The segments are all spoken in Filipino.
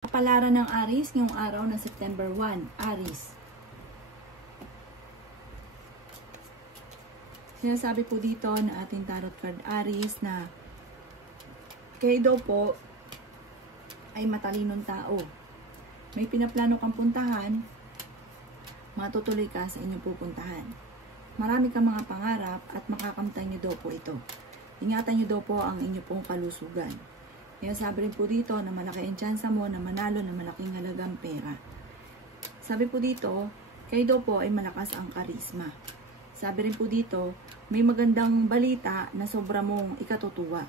Kapalaran ng Aries ngayong araw na September 1. Aries. Sinasabi po dito na ating tarot card Aries na kayo daw po ay matalinong tao. May pinaplano kang puntahan, matutuloy ka sa inyong pupuntahan. Marami kang mga pangarap at makakamtan nyo daw po ito. Ingatan nyo daw po ang inyong pong kalusugan. Kaya sabi rin po dito na malaki ang tsansa mo na manalo ng malaking halagang pera. Sabi po dito, kayo daw po ay malakas ang karisma. Sabi rin po dito, may magandang balita na sobra mong ikatutuwa.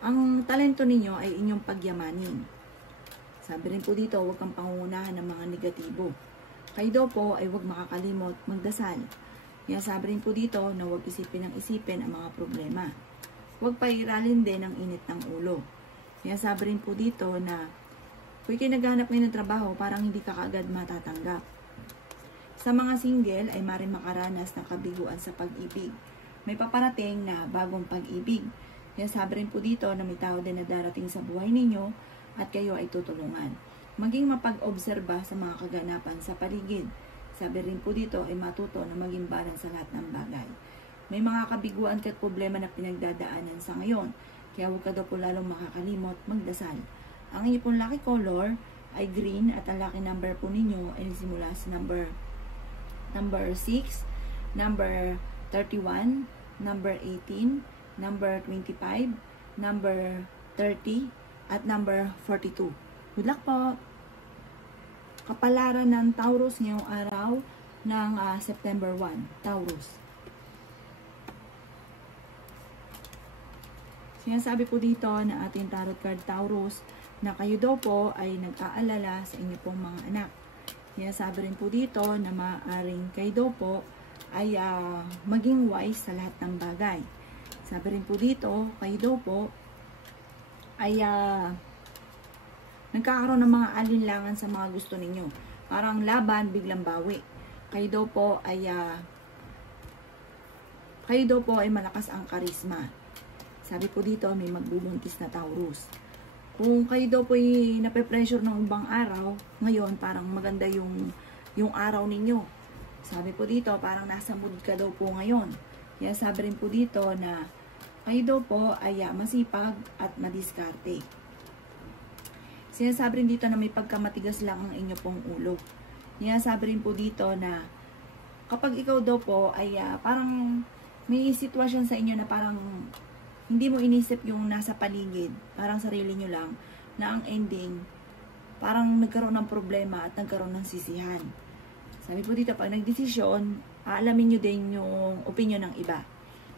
Ang talento ninyo ay inyong pagyamanin. Sabi rin po dito, huwag kang pangungunahan ng mga negatibo. Kayo daw po ay huwag makakalimot magdasal. Kaya sabi rin po dito na huwag isipin ang mga problema. Huwag pairalin din ang init ng ulo. Kaya sabi rin po dito na kung kayo naghanap ngayon ng trabaho, parang hindi ka kaagad matatanggap. Sa mga single ay maaaring makaranas ng kabiguan sa pag-ibig. May paparating na bagong pag-ibig. Kaya sabi rin po dito na may tao din na darating sa buhay ninyo at kayo ay tutulungan. Maging mapag-obserba sa mga kaganapan sa paligid. Sabi rin po dito ay matuto na maging balance sa lahat ng bagay. May mga kabiguan at problema na pinagdadaanan sa ngayon. Kaya huwag ka daw po lalong makakalimot magdasal. Ang inyo pong lucky color ay green at ang lucky number po ninyo ay simula sa number 6, number 31, number 18, number 25, number 30, at number 42. Good luck po! Kapalaran ng Taurus ngayong araw ng September 1. Taurus. Sinasabi po dito na ating tarot card Taurus na kayo daw po ay nag-aalala sa inyo pong mga anak. Sinasabi rin po dito na maaaring kayo daw po ay maging wise sa lahat ng bagay. Sabi rin po dito, kayo daw po ay nagkakaroon ng mga alinlangan sa mga gusto ninyo. Parang laban, biglang bawi. Kayo daw po ay malakas ang karisma. Sabi po dito, may magbubuntis na Taurus. Kung kayo daw po ay nape-pressure ng ibang araw, ngayon parang maganda yung araw ninyo. Sabi po dito, parang nasa mood ka daw po ngayon. Kaya sabi rin po dito na kayo daw po ay masipag at madiskarte. Sinasabi rin dito na may pagkamatigas lang ang inyo pong ulo. Sinasabi rin po dito na kapag ikaw daw po ay parang may sitwasyon sa inyo na parang hindi mo inisip yung nasa paligid, parang sarili nyo lang, na ang ending, parang nagkaroon ng problema at nagkaroon ng sisihan. Sabi po dito, pag nagdesisyon, aalamin nyo din yung opinion ng iba.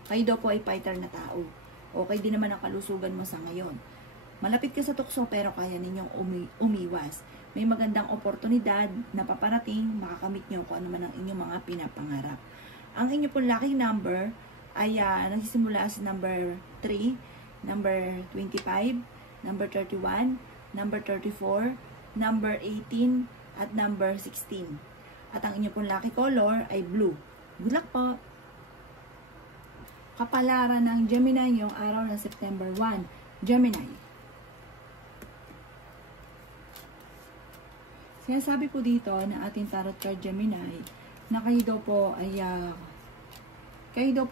Kayo daw po ay fighter na tao. Okay din naman ang kalusugan mo sa ngayon. Malapit ka sa tukso pero kaya ninyong umiwas. May magandang oportunidad na paparating, makakamit nyo kung ano man ang inyong mga pinapangarap. Ang inyong pong lucky number ay nagsisimula sa number 3, number 25, number 31, number 34, number 18, at number 16. At ang inyong pong lucky color ay blue. Good luck po! Kapalaran ng Gemini ngayong araw ng September 1. Gemini. Sinasabi po dito na ating tarot card Gemini na kayo daw po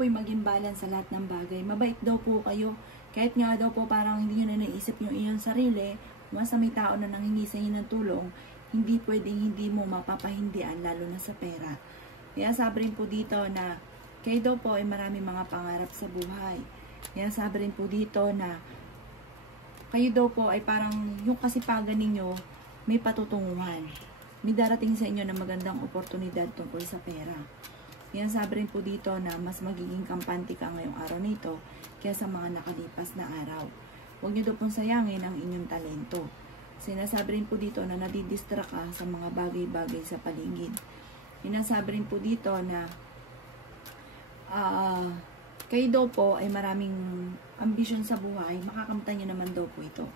ay maging balance sa lahat ng bagay. Mabait daw po kayo. Kahit nga daw po parang hindi nyo na naisip yung inyong sarili, once may tao na nanghingi sa inyo ng tulong, hindi pwedeng hindi mo mapapahindian, lalo na sa pera. Kaya sabi rin po dito na kayo daw po ay marami mga pangarap sa buhay. Kaya sabi rin po dito na kayo daw po ay parang yung kasipagan ninyo may patutunguhan. May darating sa inyo na magandang oportunidad tungkol sa pera. Yan sabi rin po dito na mas magiging kampante ka ngayong araw nito kaya sa mga nakalipas na araw. Huwag nyo daw pong sayangin ang inyong talento. Sinasabi rin po dito na nadidistract ka sa mga bagay-bagay sa paligid. Sinasabi rin po dito na kayo daw po ay maraming ambisyon sa buhay, makakamtan nyo naman daw po ito.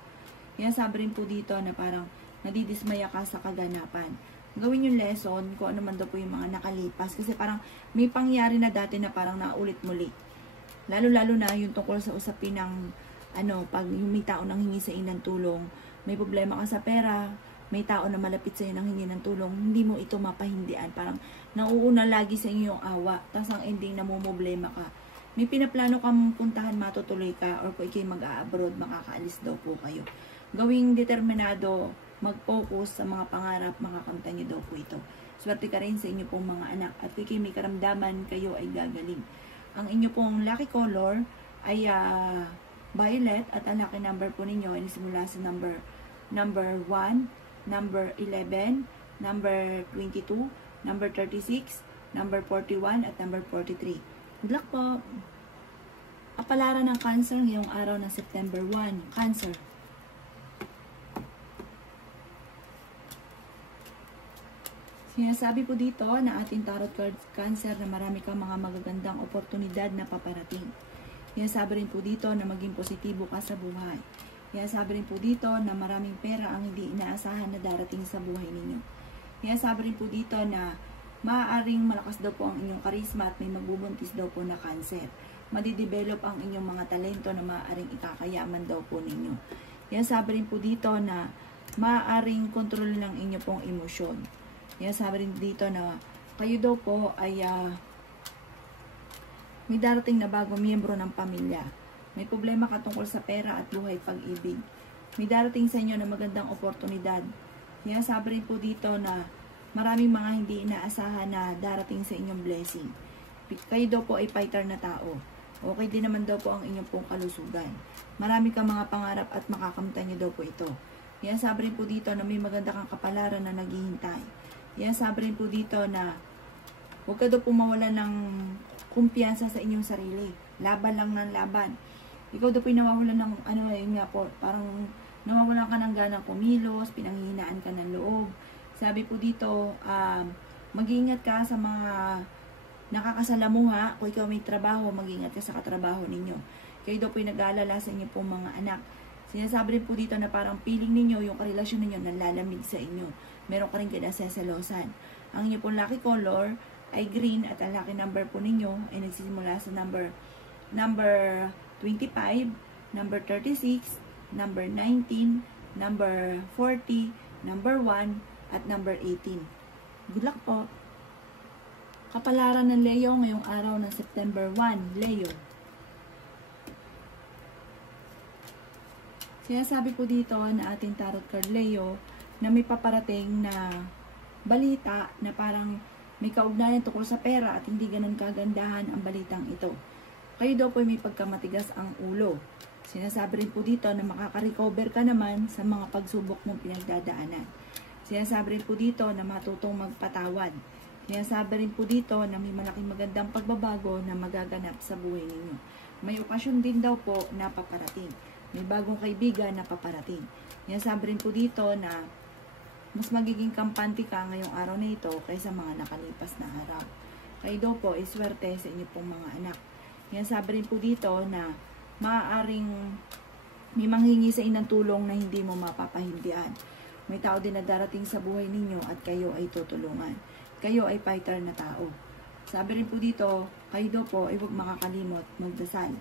Sinasabi rin po dito na parang nadidismaya ka sa kaganapan. Gawin yung lesson kung ano man daw po yung mga nakalipas. Kasi parang may pangyari na dati na parang naulit muli. Lalo-lalo na yung tungkol sa usapin ng pag yung may tao nang hingi sa inang tulong, may problema ka sa pera, may tao na malapit sa'yo nang hingi ng tulong, hindi mo ito mapahindian. Parang nauuna lagi sa inyo yung awa, tapos ang ending namumblema ka. May pinaplano kang puntahan, matutuloy ka, or kung ikay mag-a-abroad, makakaalis daw po kayo. Gawing determinado, mag-focus sa mga pangarap, makakamtan niyo daw po ito. Swerte ka rin sa inyo pong mga anak, at kung ikay may karamdaman, kayo ay gagaling. Ang inyo pong lucky color ay violet, at ang lucky number po ninyo ay simula sa number 1, number 11, number 22, number 36, number 41, at number 43. Good luck po! Kapalaran ng Cancer ngayong araw ng September 1. Cancer. Sinasabi po dito na ating tarot card Cancer na marami kang mga magagandang oportunidad na paparating. Sinasabi rin po dito na maging positibo ka sa buhay. Sinasabi rin po dito na maraming pera ang hindi inaasahan na darating sa buhay ninyo. Sinasabi rin po dito na maaaring malakas daw po ang inyong karisma at may magbubuntis daw po na Cancer. Madidevelop ang inyong mga talento na maaaring ikakayaman daw po ninyo. Sinasabi rin po dito na maaaring kontrol ng inyo pong emosyon. Sinasabi rin dito na kayo daw po ay may darating na bagong miyembro ng pamilya. May problema ka tungkol sa pera at buhay pag-ibig. May darating sa inyo na magandang oportunidad. Sinasabi rin po dito na maraming mga hindi inaasahan na darating sa inyong blessing. Kayo daw po ay fighter na tao. Okay din naman daw po ang inyong pong kalusugan. Marami kang mga pangarap at makakamtan niyo daw po ito. Sinasabi rin po dito na may maganda kang kapalaran na naghihintay. Sinasabi rin po dito na huwag ka daw po mawalan ng kumpiyansa sa inyong sarili. Laban lang ng laban. Ikaw daw po nawawalan ng yun nga po, parang nawawalan ka ng ganang kumilos, pinanghihinaan ka ng loob. Sabi po dito, mag-iingat ka sa mga nakakasalamuha. Kung ikaw may trabaho, mag-iingat ka sa katrabaho ninyo. Kayo daw po nag-aalala sa inyo pong mga anak. Sinasabi rin po dito na parang feeling ninyo, yung karelasyon ninyo nalalamig sa inyo. Meron ka rin kinasasalosan. Ang inyo pong lucky color ay green, at ang lucky number po ninyo ay nagsisimula sa number 25, number 36, number 19, number 40, number 1, at number 18. Good luck po! Kapalaran ng Leo ngayong araw ng September 1. Leo. Sinasabi po dito na ating tarot card Leo na may paparating na balita na parang may kaugnayan tungkol sa pera at hindi ganun kagandahan ang balitang ito. Kayo daw po may pagkamatigas ang ulo. Sinasabi rin po dito na makaka-recover ka naman sa mga pagsubok mong pinagdadaanan. Sinasabi rin po dito na matutong magpatawad. Sinasabi rin po dito na may malaking magandang pagbabago na magaganap sa buhay ninyo. May okasyon din daw po na paparating. May bagong kaibigan na paparating. Sinasabi rin po dito na mas magiging kampante ka ngayong araw na ito kaysa mga nakalipas na araw. Kayo daw po ay swerte sa inyo pong mga anak. Sinasabi rin po dito na maaaring may manghingi sa inang tulong na hindi mo mapapahindian. May tao din na darating sa buhay ninyo at kayo ay tutulungan. Kayo ay fighter na tao. Sabi rin po dito, kayo daw po ay huwag makakalimot magdasal.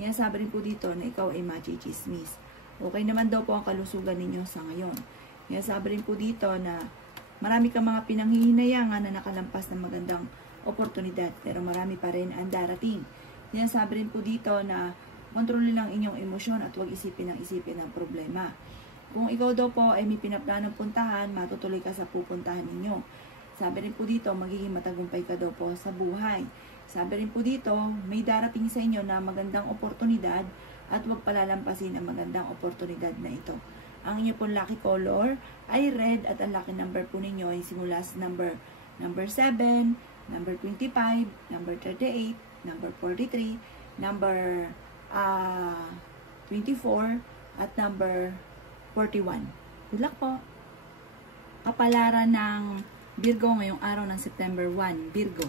Sabi rin po dito na ikaw ay machichismis. Okay naman daw po ang kalusugan ninyo sa ngayon. Sabi rin po dito na marami kang mga pinanghihinayangan na nakalampas ng magandang oportunidad, pero marami pa rin ang darating. Sabi rin po dito na kontrolin lang inyong emosyon at huwag isipin ng problema. Kung ikaw daw po ay may pinaplanong puntahan, matutuloy ka sa pupuntahan ninyo. Sabi rin po dito, magiging matagumpay ka daw po sa buhay. Sabi rin po dito, may darating sa inyo na magandang oportunidad at huwag palalampasin ang magandang oportunidad na ito. Ang inyo pong lucky color ay red, at ang lucky number po ninyo ay simula sa number 7, number 25, number 38, number 43, number 24, at number 41. Good luck po! Kapalaran ng Virgo ngayong araw ng September 1. Virgo.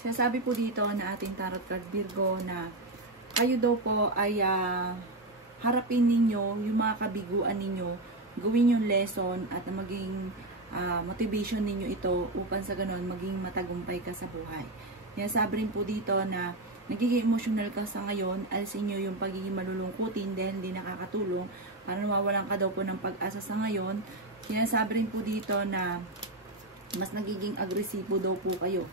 Sinasabi po dito na ating tarot card Virgo na kayo daw po ay harapin ninyo yung mga kabiguan ninyo, gawin yung lesson at maging motivation ninyo ito upang sa ganon maging matagumpay ka sa buhay. Sinasabi rin po dito na nagiging emotional ka sa ngayon, alisin nyo yung pagiging malulungkutin dahil hindi nakakatulong, para nawawalan ka daw po ng pag-asa sa ngayon. Sinasabi rin po dito na mas nagiging agresibo daw po kayo.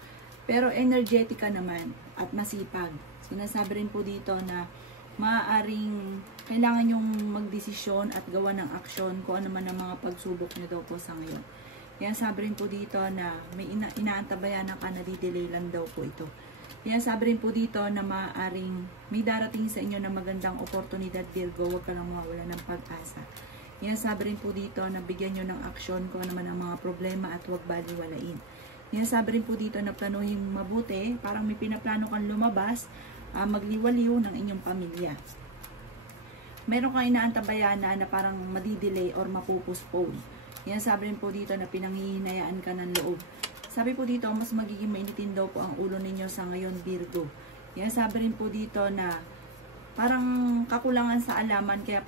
Pero energetic ka naman at masipag. Sinasabi rin po dito na maaaring kailangan yung magdesisyon at gawa ng aksyon kung ano man ang mga pagsubok nyo daw po sa ngayon. Yan, sabi rin po dito na may inaantabayan na ka na di-delay lang daw po ito. Yan, sabi rin po dito na maaaring may darating sa inyo na magandang oportunidad, Virgo, huwag ka lang mawala ng pag-asa. Yan, sabi rin po dito na bigyan nyo ng aksyon kung ano man ang mga problema at huwag baliwalain. Yan, sabi rin po dito na planuhin mabuti, parang may pinaplano kang lumabas, magliwaliw ng inyong pamilya. Meron kang inaantabayan na parang madidelay or mapupuspone. Yan, sabi rin po dito na pinanghihinayaan ka ng loob. Sabi po dito, mas magiging mainitin daw po ang ulo ninyo sa ngayon, Virgo. Yan, sabi rin po dito na parang kakulangan sa alaman, kaya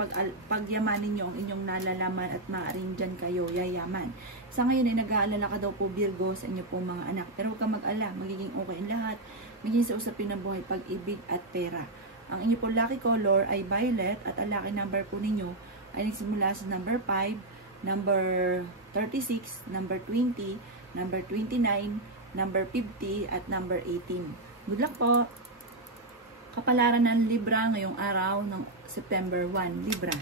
pagyamanin nyo ang inyong nalalaman at maaaring dyan kayo yayaman. Sa ngayon ay nag-aalala ka daw po, Virgo, sa inyo pong mga anak. Pero huwag kang mag-ala, magiging okay ang lahat. Magiging sa usapin ng buhay, pag-ibig at pera. Ang inyo pong lucky color ay violet at ang lucky number po ninyo ay nagsimula sa number 5, number 36, number 20, number 29, number 50, at number 18. Good luck po! Kapalaran ng Libra ngayong araw ng September 1, Libra.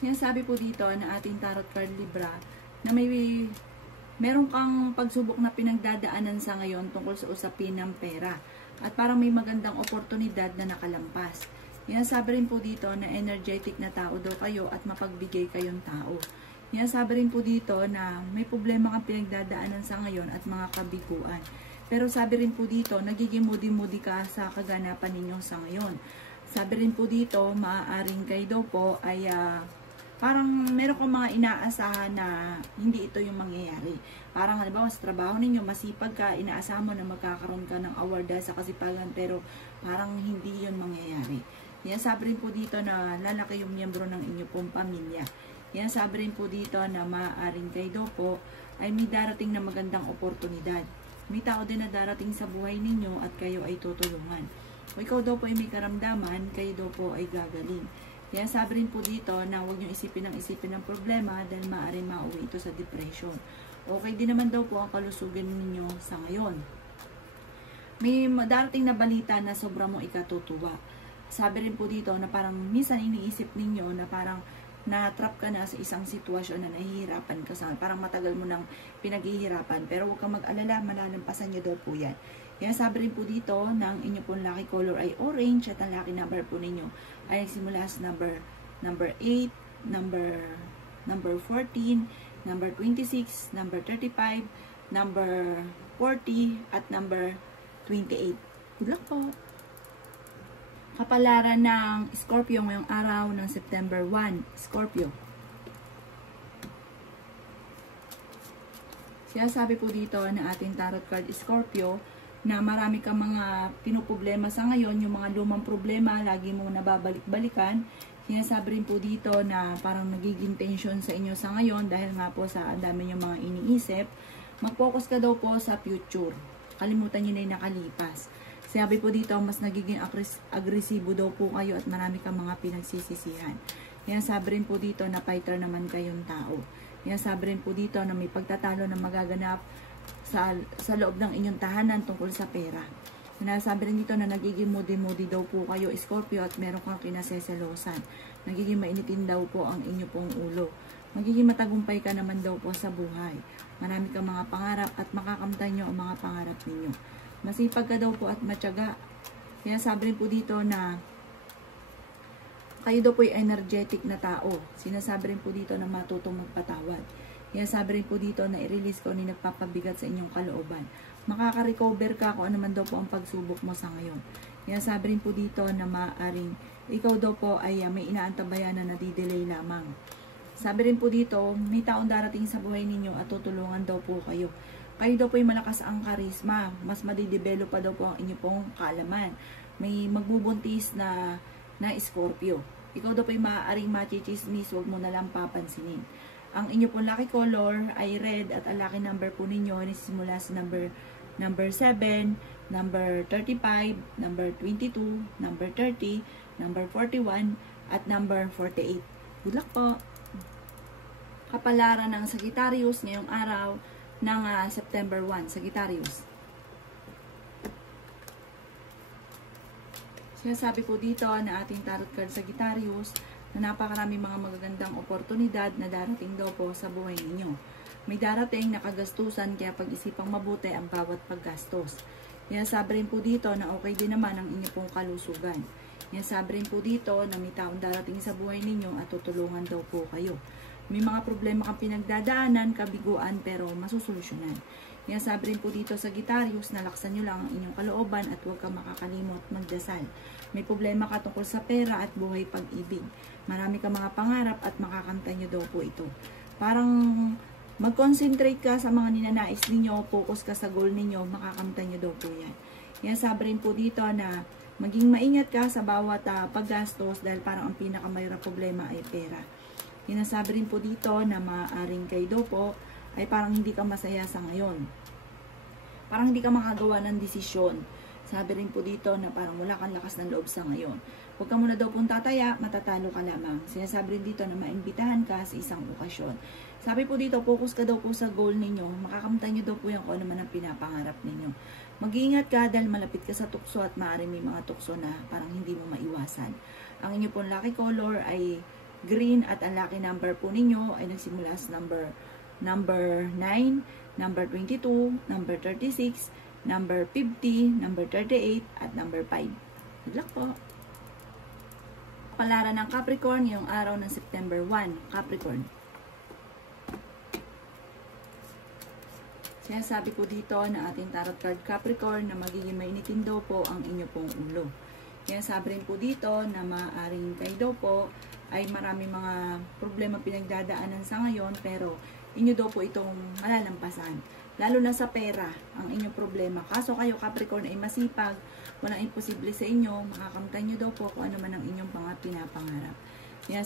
Sinasabi po dito na ating tarot card Libra na meron kang pagsubok na pinagdadaanan sa ngayon tungkol sa usapin ng pera. At parang may magandang oportunidad na nakalampas. Sinasabi rin po dito na energetic na tao daw kayo at mapagbigay kayong tao. Sabi rin po dito na may problema kang pinagdadaanan sa ngayon at mga kabiguan. Pero sabi rin po dito, nagiging moody-moody ka sa kaganapan ninyo sa ngayon. Sabi rin po dito, maaaring kayo daw po ay parang meron kang mga inaasahan na hindi ito yung mangyayari. Parang halimbawa sa trabaho ninyo, masipag ka, inaasahan mo na magkakaroon ka ng award sa kasipagan, pero parang hindi yun mangyayari. Sabi rin po dito na lalaki yung miyembro ng inyo pong pamilya. Sabi rin po dito na maaaring kayo daw po ay may darating na magandang oportunidad. May tao din na darating sa buhay ninyo at kayo ay tutulungan. O ikaw daw po ay may karamdaman, kayo daw po ay gagaling. Sabi rin po dito na huwag nyo isipin ng problema dahil maaaring mauwi ito sa depression. Okay din naman daw po ang kalusugan ninyo sa ngayon. May darating na balita na sobrang mong ikatutuwa. Sabi rin po dito na parang minsan iniisip ninyo na parang na-trap ka na sa isang sitwasyon na nahihirapan ka sa, parang matagal mo nang pinaghihirapan, pero huwag kang mag-alala, malalampasan nyo daw po yan. Sabi rin po dito na ang inyo pong lucky color ay orange at ang lucky number po ninyo ay nagsimula sa number 8, number 14, number 26, number 35, number 40, at number 28. Good luck po! Kapalaran ng Scorpio ngayong araw ng September 1, Scorpio. Sabi po dito na ating tarot card Scorpio na marami kang mga pinuproblema sa ngayon, yung mga lumang problema, lagi mo nababalik-balikan. Sinasabi rin po dito na parang nagiging tension sa inyo sa ngayon dahil nga po sa dami yung mga iniisip. Mag-focus ka daw po sa future. Kalimutan nyo na yung nakalipas. Sabi po dito, mas nagiging agresibo daw po kayo at marami kang mga pinagsisisihan. Sabi rin po dito na fighter naman kayong tao. Sabi rin po dito na may pagtatalo na magaganap sa loob ng inyong tahanan tungkol sa pera. Sabi rin dito na nagiging moody-moody daw po kayo, Scorpio, at meron kang kinaseselosan. Nagiging mainitin daw po ang inyo pong ulo. Magiging matagumpay ka naman daw po sa buhay. Marami kang mga pangarap at makakamtan nyo ang mga pangarap ninyo. Masipag ka daw po at matyaga. Sabi rin po dito na kayo daw po ay energetic na tao. Sinasabi rin po dito na matutong magpatawad. Sabi rin po dito na i-release ko ni nagpapabigat sa inyong kalooban. Makaka-recover ka kung ano man daw po ang pagsubok mo sa ngayon. Sabi rin po dito na maaaring ikaw daw po ay may inaantabayan na nadidelay lamang. Sabi rin po dito, may taong darating sa buhay ninyo at tutulungan daw po kayo. Kayo daw po ay malakas ang karisma. Mas madidevelop pa daw po ang inyo pong kaalaman. May magbubuntis na Scorpio. Ikaw daw po ay maaaring machichismis, huwag mo na lang papansinin. Ang inyo pong lucky color ay red at ang lucky number po ninyo ay simula sa number number 7, number 35, number 22, number 30, number 41, at number 48. Good luck po! Kapalaran ng Sagittarius ngayong araw ng September 1, Sagittarius. Sinasabi ko dito na ating tarot card Sagittarius na napakaraming mga magagandang oportunidad na darating daw po sa buhay ninyo. May darating na kagastusan kaya pag-isipang mabuti ang bawat paggastos. Sinasabi rin po dito na okay din naman ang inyong pong kalusugan. Sinasabi rin po dito na may taong darating sa buhay ninyo at tutulungan daw po kayo. May mga problema kang pinagdadaanan, kabiguan, pero masusolusyonan. Sabi rin po dito sa Sagittarius na laksan nyo lang ang inyong kalooban at huwag kang makakalimot magdasal. May problema ka tungkol sa pera at buhay pag-ibig. Marami kang mga pangarap at makakamtan nyo daw po ito. Parang mag-concentrate ka sa mga ninanais ninyo, focus ka sa goal ninyo, makakamtan nyo daw po yan. Sabi rin po dito na maging maingat ka sa bawat paggastos dahil parang ang pinakamayroong problema ay pera. Sinasabi rin po dito na maaaring kayo daw po ay parang hindi ka masaya sa ngayon. Parang hindi ka makagawa ng desisyon. Sabi rin po dito na parang wala kang lakas ng loob sa ngayon. Huwag ka muna daw pong tataya, matatalo ka lamang. Sinasabi rin dito na maimbitahan ka sa isang okasyon. Sabi po dito, focus ka daw po sa goal ninyo. Makakamtan nyo daw po yung kung ano man ang pinapangarap ninyo. Mag-iingat ka dahil malapit ka sa tukso at maaaring may mga tukso na parang hindi mo maiwasan. Ang inyo pong lucky color ay green at ang lucky number po ninyo ay nagsimula sa number 9, number 22, number 36, number 50, number 38, at number 5. Good luck po! Palaran ng Capricorn ngayong araw ng September 1, Capricorn. Sinasabi ko dito na ating tarot card Capricorn na magiging mainitin daw po ang inyo pong ulo. Sinasabi rin po dito na maaaring kayo daw po ay marami mga problema pinagdadaanan sa ngayon pero inyo daw po itong malalampasan. Lalo na sa pera ang inyong problema. Kaso kayo Capricorn ay masipag, walang imposible sa inyo, makakamtan nyo daw po kung ano man ang inyong mga pinapangarap.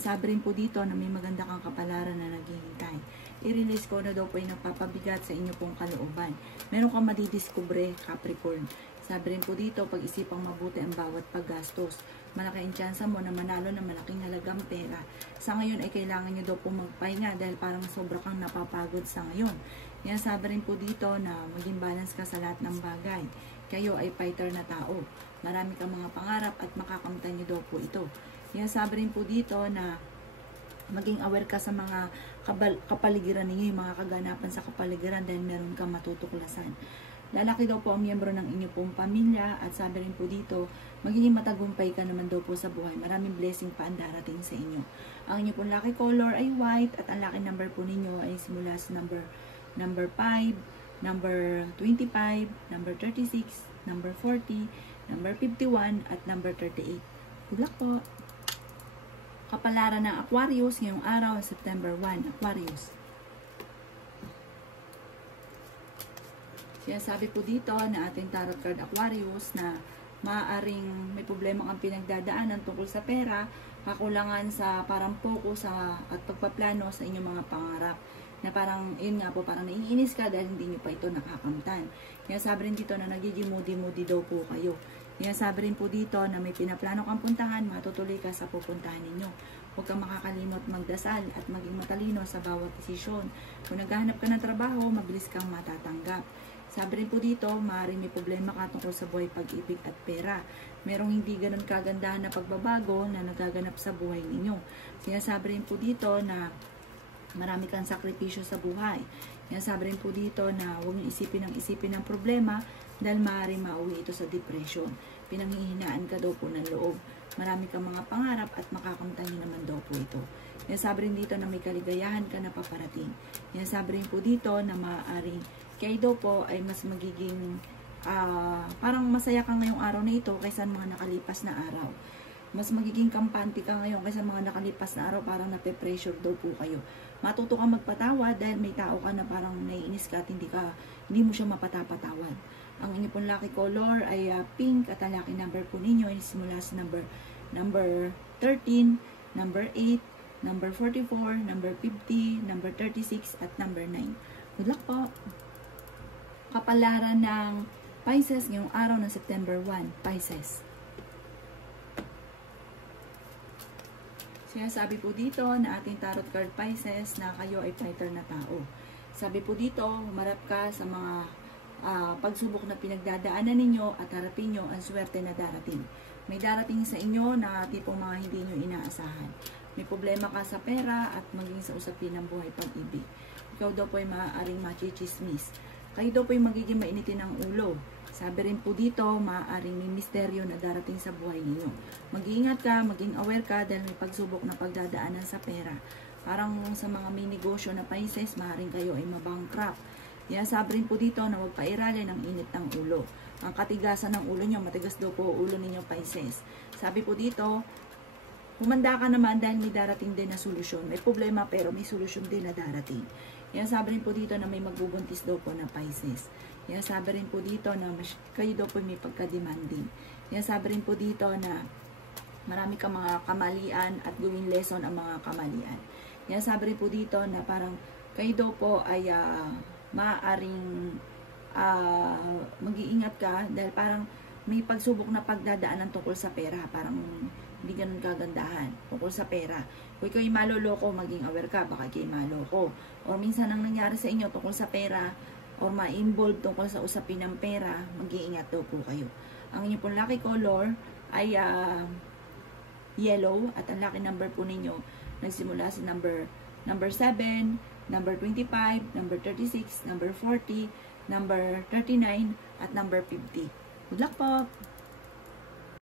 Sabi rin po dito na may maganda kang kapalaran na naghihintay. I-release ko na daw po yung nagpapabigat sa inyo pong kalooban. Meron kang madidiskubre Capricorn. Sabi rin po dito, pag-isipang mabuti ang bawat paggastos. Malaki ang tsansa mo na manalo ng malaking halagang pera. Sa ngayon ay kailangan nyo daw po magpahinga dahil parang sobra kang napapagod sa ngayon. Sabi rin po dito na maging balance ka sa lahat ng bagay. Kayo ay fighter na tao. Marami kang mga pangarap at makakamtan nyo daw po ito. Sabi rin po dito na maging aware ka sa mga kapaligiran ninyo, yung mga kaganapan sa kapaligiran dahil meron kang matutuklasan. Lalaki daw po ang miyembro ng inyong pong pamilya at sabi rin po dito, magiging matagumpay ka naman daw po sa buhay. Maraming blessing pa ang darating sa inyo. Ang inyong pong lucky color ay white at ang lucky number po ninyo ay simula sa number 5, number 25, number 36, number 40, number 51, at number 38. Good luck po! Kapalaran ng Aquarius ngayong araw, September 1, Aquarius. Sabi po dito na ating tarot card Aquarius na maaaring may problema kang pinagdadaanan tungkol sa pera, kakulangan sa parang focus at pagpaplano sa inyong mga pangarap. Na parang, yun nga po, parang naiinis ka dahil hindi nyo pa ito nakakamtan. Sabi rin dito na nagiging moody daw po kayo. Sabi rin po dito na may pinaplano kang puntahan, matutuloy ka sa pupuntahan ninyo. Huwag kang makakalimot magdasal at maging matalino sa bawat desisyon. Kung naghahanap ka ng trabaho, mabilis kang matatanggap. Sabi rin po dito, maaaring may problema ka tungkol sa buhay pag-ibig at pera. Merong hindi ganun kagandahan na pagbabago na nagaganap sa buhay ninyo. Sinasabi rin po dito na marami kang sakripisyo sa buhay. Sabi rin po dito na huwag niyo isipin ng problema dahil maaaring mauwi ito sa depression. Pinanghihinaan ka daw po ng loob. Marami kang mga pangarap at makakamtan niyo naman daw po ito. Sabi rin dito na may kaligayahan ka na paparating. Sabi rin po dito na maaaring kayo daw po ay mas magiging parang masaya ka ngayong araw na ito kaysa mga nakalipas na araw. Mas magiging kampante ka ngayon kaysa mga nakalipas na araw, parang nape-pressure daw po kayo. Matuto ka magpatawad dahil may tao ka na parang naiinis ka at hindi mo siya mapatapatawad. Ang inyo pong lucky color ay pink at ang lucky number po ninyo ay simula sa number 13, number 8, number 44, number 50, number 36, at number 9. Good luck po! kapalaran ng Pisces ngayong araw ng September 1, Pisces. Sabi po dito na ating tarot card Pisces na kayo ay fighter na tao. Sabi po dito, humarap ka sa mga pagsubok na pinagdadaanan ninyo at harapin nyo ang swerte na darating. May darating sa inyo na tipong mga hindi nyo inaasahan. May problema ka sa pera at maging sa usapin ng buhay pag-ibig. Ikaw daw po ay maaaring machichismis. Kayo daw po ay magiging mainitin ng ulo. Sabi rin po dito, maaaring may misteryo na darating sa buhay ninyo. Mag-iingat ka, maging aware ka dahil may pagsubok na pagdadaanan sa pera. Parang sa mga may negosyo na Pisces, maaaring kayo ay mabankrupt. Sabi rin po dito na huwag pairalin ang init ng ulo. Ang katigasan ng ulo nyo, matigas daw po ulo ninyo Pisces. Sabi po dito, humanda ka naman dahil may darating din na solusyon. May problema pero may solusyon din na darating. Sabi rin po dito na may magbubuntis daw po na Pisces. Sabi rin po dito na kayo daw po may pagka-demanding. Sabi rin po dito na marami ka mga kamalian at gawing lesson ang mga kamalian. Sabi rin po dito na parang kayo daw po ay maaaring mag-iingat ka dahil parang may pagsubok na pagdadaanan tungkol sa pera. Parang hindi ganun kagandahan tungkol sa pera. Kung ikaw ay maloloko, maging aware ka, baka kayo maloko. O minsan ang nangyari sa inyo tungkol sa pera o ma-involve tungkol sa usapin ng pera, mag-iingat daw po kayo. Ang inyong pong lucky color ay yellow at ang lucky number po ninyo nagsimula sa number 7, number 25, number 36, number 40, number 39, at number 50. Good luck po!